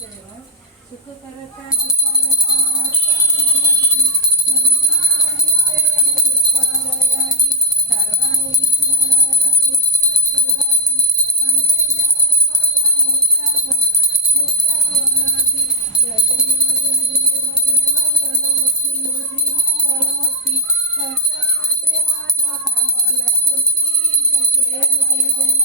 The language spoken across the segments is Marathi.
सुख करता दुःखारता वार्ता विज्ञाती संगीत पूजिते पारयाती सर्वांगी सुराती सांगे जगमाला मुक्तावनाती जय देव जय देव जय मंगलमूर्ती ओ श्री मंगलमूर्ती दर्शन मात्रे माना कामना पूर्ती जय देव जय देव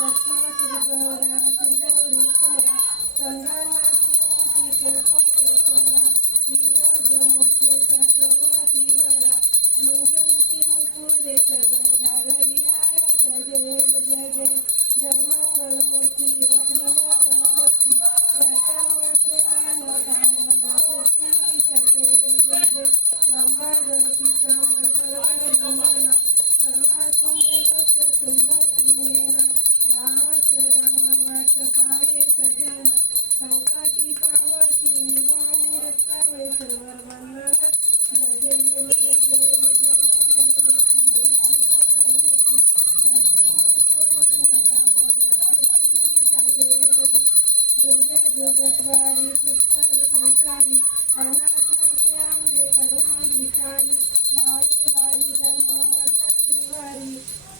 रत्ना श्रीगौरा श्रीगौरी कुमरा चंदनाची उंची कुंकुम केशोरा विराज मुकुट कवची वरा झुंझुंची नुपुरे चरण घागरिया जय देव जय देव जय मंगलमूर्ती ओ श्री मंगलमूर्ती दर्शन मात्रे माना कामना पूर्ती जय देव जय देव लंबादर पीतांबर परवर भंगना सर्वा सुंदर वस्त्र सुंदर त्रिनेना दास राम वाट पाये सजना संकटी पावती निर्वाणी रक्तावे सर्वर वंदना जय देव जय देव जय मंगलमूर्ती ओ श्री मंगलमूर्ती दर्शन मात्रे माना कामना पूर्ती जय देव जय दुर्गे दुर्गेश्वरी पुष्कर संसारी अनाथाचे आंबे करुणाभिसारी वारी वारी जन्म मरण त्रिवारी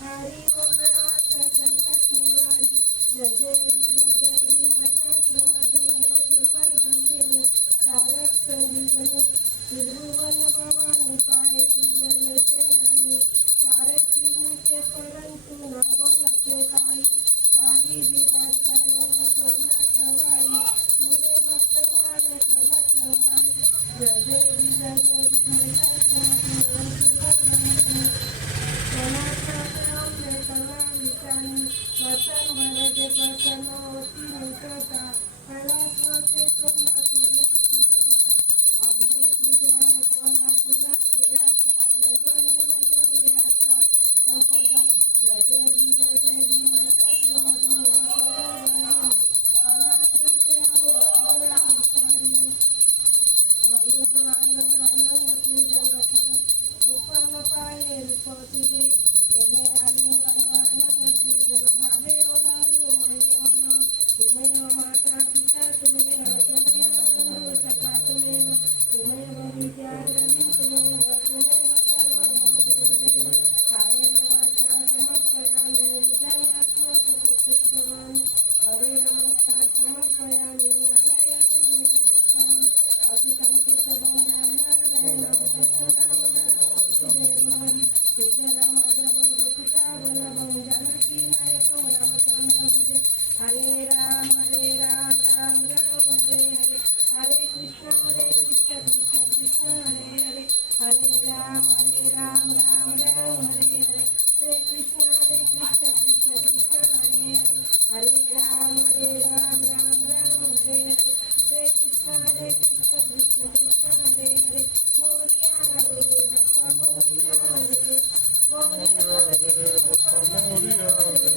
हरी वंदनाचा संकट निवारी जय देवी महिषासुरमर्दिनी ओ सुरवर वंदिनी तारक संजीवनी त्रिभुवन भवानी पाये तुझे लेते नाही सारे श्रीनीचे परंतु न बोलते काही विवाद करून सोडला प्रवाही तुझे भक्त माने प्रभत नमाई जय देवी महिषासुरमर्दिनी ओ सुरवर वंदिनी जनार्थाचे आंबे करुणाभिसारी वचन भरते प्रसन्न होती निकटा कैलासवासे तोंडा सोडले स्मरता आंबे तुझ्या कोल्हापुराचे आशा निर्वाणी वल्लभे आशा संपदा जय देवी महिषासुरमर्दिनी ओ सुरवर वंदिनी अनाथाचे आंबे करुणाभिसारी वरुण आनंद पूजन रूपाल पाये रूप तुझे प्रेमे आलिंगन आनंद पूजन भावे ओलालू मने मन तुमेव माता पिता तुमेव बंधू सखा तुमेव विद्या द्रविण तुमेव सर्व मम देवदेव कायेन वाचा समर्पयामि हृदयात्मक कृतिक्रमामि हरे नमस्कार समर्पयामि नारायणी समर्पयामि अच्युतं केशवं नारायणं श्रीधर माधव गोपिका वल्लभं जानकी नायकं रामचंद्र भुजे हरे राम राम राम हरे हरे हरे कृष्ण कृष्ण कृष्ण हरे हरे हरे राम राम राम हरे हरे हरे कृष्ण कृष्ण कृष्ण हरे हरे हरे राम राम राम हरे हरे हरे कृष्ण कृष्ण कृष्ण हरे हरे मोरिया हरे बाप्पा मोरिया हरे मोरिया हरे बाप्पा मोरिया हरे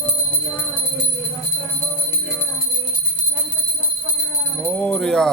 मोरिया हरे बाप्पा मोरिया हरे गणपती बाप्पा मोरया.